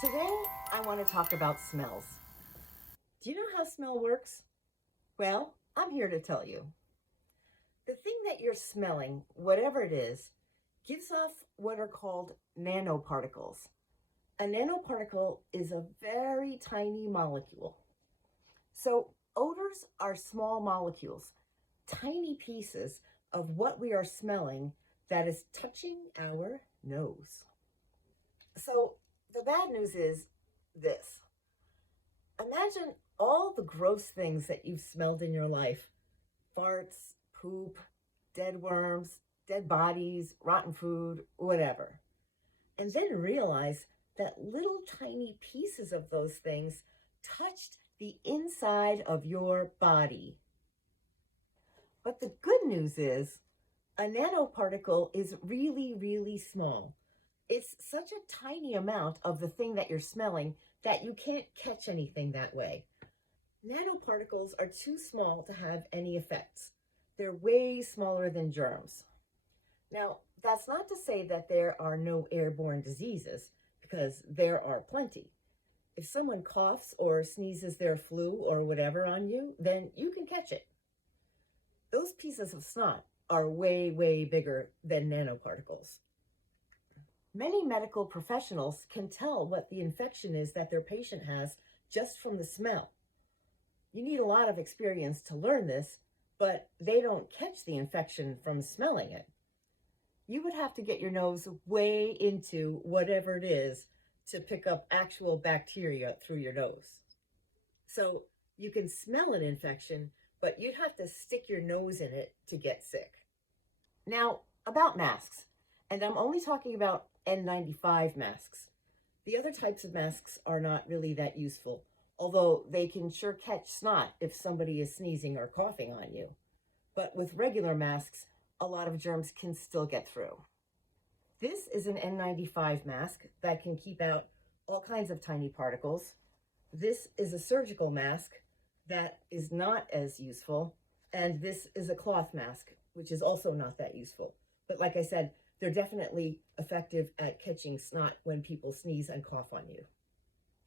Today, I want to talk about smells. Do you know how smell works? Well, I'm here to tell you. The thing that you're smelling, whatever it is, gives off what are called nanoparticles. A nanoparticle is a very tiny molecule. So, odors are small molecules, tiny pieces of what we are smelling that is touching our nose. So, the bad news is this. Imagine all the gross things that you've smelled in your life: farts, poop, dead worms, dead bodies, rotten food, whatever. And then realize that little tiny pieces of those things touched the inside of your body. But the good news is a nanoparticle is really, really small. It's such a tiny amount of the thing that you're smelling that you can't catch anything that way. Nanoparticles are too small to have any effects. They're way smaller than germs. Now, that's not to say that there are no airborne diseases, because there are plenty. If someone coughs or sneezes their flu or whatever on you, then you can catch it. Those pieces of snot are way, way bigger than nanoparticles. Many medical professionals can tell what the infection is that their patient has just from the smell. You need a lot of experience to learn this, but they don't catch the infection from smelling it. You would have to get your nose way into whatever it is to pick up actual bacteria through your nose. So you can smell an infection, but you'd have to stick your nose in it to get sick. Now, about masks, and I'm only talking about N95 masks. The other types of masks are not really that useful, although they can sure catch snot if somebody is sneezing or coughing on you. But with regular masks, a lot of germs can still get through. This is an N95 mask that can keep out all kinds of tiny particles. This is a surgical mask that is not as useful, and this is a cloth mask, which is also not that useful. But like I said, they're definitely effective at catching snot when people sneeze and cough on you.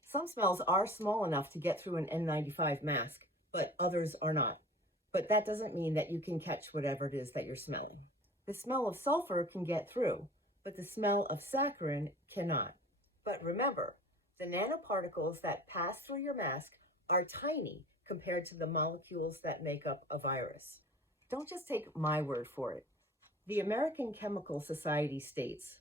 Some smells are small enough to get through an N95 mask, but others are not. But that doesn't mean that you can catch whatever it is that you're smelling. The smell of sulfur can get through, but the smell of saccharin cannot. But remember, the nanoparticles that pass through your mask are tiny compared to the molecules that make up a virus. Don't just take my word for it. The American Chemical Society states,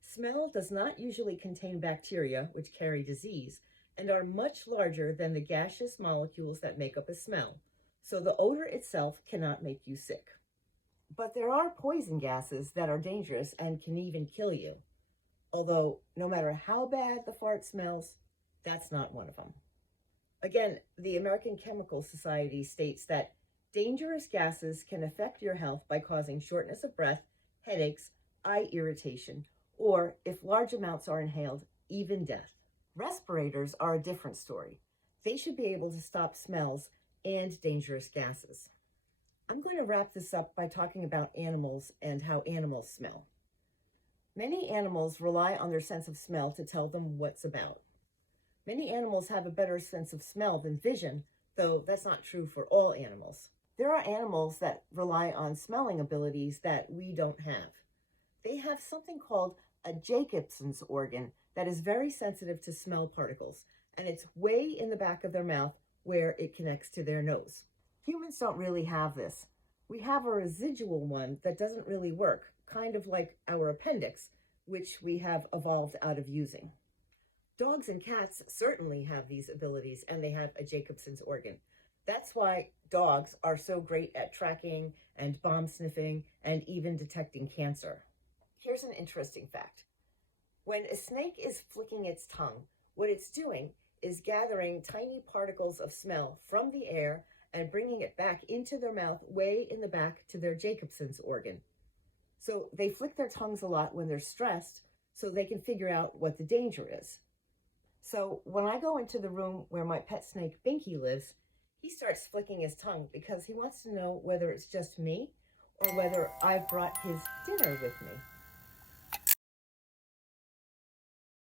"Smell does not usually contain bacteria, which carry disease, and are much larger than the gaseous molecules that make up a smell, so the odor itself cannot make you sick." But there are poison gases that are dangerous and can even kill you. Although, no matter how bad the fart smells, that's not one of them. Again, the American Chemical Society states that dangerous gases can affect your health by causing shortness of breath, headaches, eye irritation, or, if large amounts are inhaled, even death. Respirators are a different story. They should be able to stop smells and dangerous gases. I'm going to wrap this up by talking about animals and how animals smell. Many animals rely on their sense of smell to tell them what's about. Many animals have a better sense of smell than vision, though that's not true for all animals. There are animals that rely on smelling abilities that we don't have. They have something called a Jacobson's organ that is very sensitive to smell particles, and it's way in the back of their mouth where it connects to their nose. Humans don't really have this. We have a residual one that doesn't really work, kind of like our appendix, which we have evolved out of using. Dogs and cats certainly have these abilities, and they have a Jacobson's organ. That's why dogs are so great at tracking and bomb sniffing and even detecting cancer. Here's an interesting fact. When a snake is flicking its tongue, what it's doing is gathering tiny particles of smell from the air and bringing it back into their mouth way in the back to their Jacobson's organ. So they flick their tongues a lot when they're stressed so they can figure out what the danger is. So when I go into the room where my pet snake Binky lives, he starts flicking his tongue because he wants to know whether it's just me or whether I've brought his dinner with me.